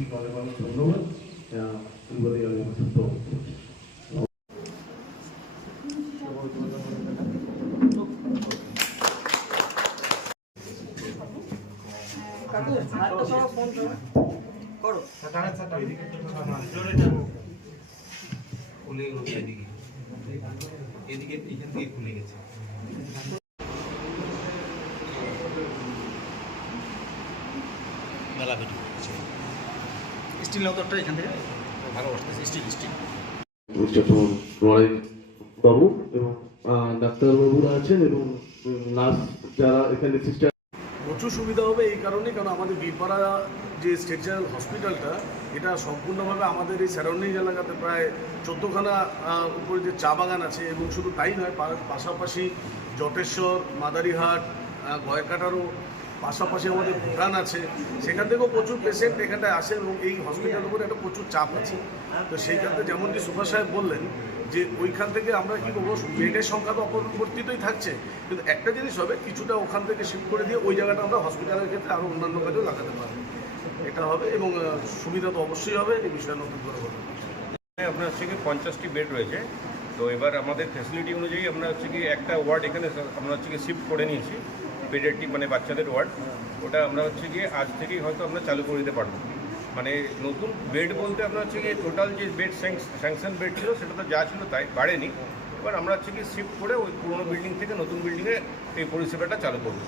অনেক অনেক ধন্যবাদ। আমার খুলে গেছে এদিকে এদিকে এখান থেকে খুলে গেছে মেলা ভিডিও স্টিল নৌকাটা এখান থেকে। ভালো বসতেছে স্টিল স্টিল। বাবু এবং ডাক্তারবাবুরা আছেন এবং নার্স যারা এখানে সিস্টার প্রচুর সুবিধা হবে এই কারণে কারণ আমাদের বীরপাড়া যে স্টেট জেনারেল হসপিটালটা এটা সম্পূর্ণভাবে আমাদের এই সারাউন্ডিং এলাকাতে প্রায় চোদ্দোখানা উপরে যে চা বাগান আছে এবং শুধু তাই নয় পাশাপাশি জটেশ্বর মাদারিহাট গয়কাটারও পাশাপাশি আমাদের ভুটান আছে, সেখান থেকেও প্রচুর পেশেন্ট এখানটায় আসে এবং এই হসপিটালের উপরে একটা প্রচুর চাপ আছে। তো সেইখানে যেমনটি সুভাষ সাহেব বললেন যে ওইখান থেকে আমরা কি করব বেডের সংখ্যা তো অপরিবর্তিতই থাকছে, কিন্তু একটা জিনিস হবে, কিছুটা ওখান থেকে শিফট করে দিয়ে ওই জায়গাটা আমরা হসপিটালের ক্ষেত্রে আরও অন্যান্য কাজেও লাগাতে পারব। এটা হবে এবং সুবিধা তো অবশ্যই হবে, এই বিষয়ে নতুন করে বলব। এখানে আপনার হচ্ছে কি পঞ্চাশটি বেড রয়েছে। তো এবার আমাদের ফ্যাসিলিটি অনুযায়ী আমরা হচ্ছে কি একটা ওয়ার্ড এখানে আমরা হচ্ছে কি শিফট করে নিয়েছি পেডিয়াট্রিক মানে বাচ্চাদের ওয়ার্ড ওটা আমরা হচ্ছে গিয়ে আজ থেকেই হয়তো আমরা চালু করে দিতে পারব। মানে নতুন বেড বলতে আমরা হচ্ছে গিয়ে টোটাল যে বেড স্যাংশন বেড ছিল, সেটা তো যা ছিল তাই, বাড়েনি। এবার আমরা হচ্ছে কি শিফট করে ওই পুরোনো বিল্ডিং থেকে নতুন বিল্ডিংয়ে এই পরিষেবাটা চালু করব।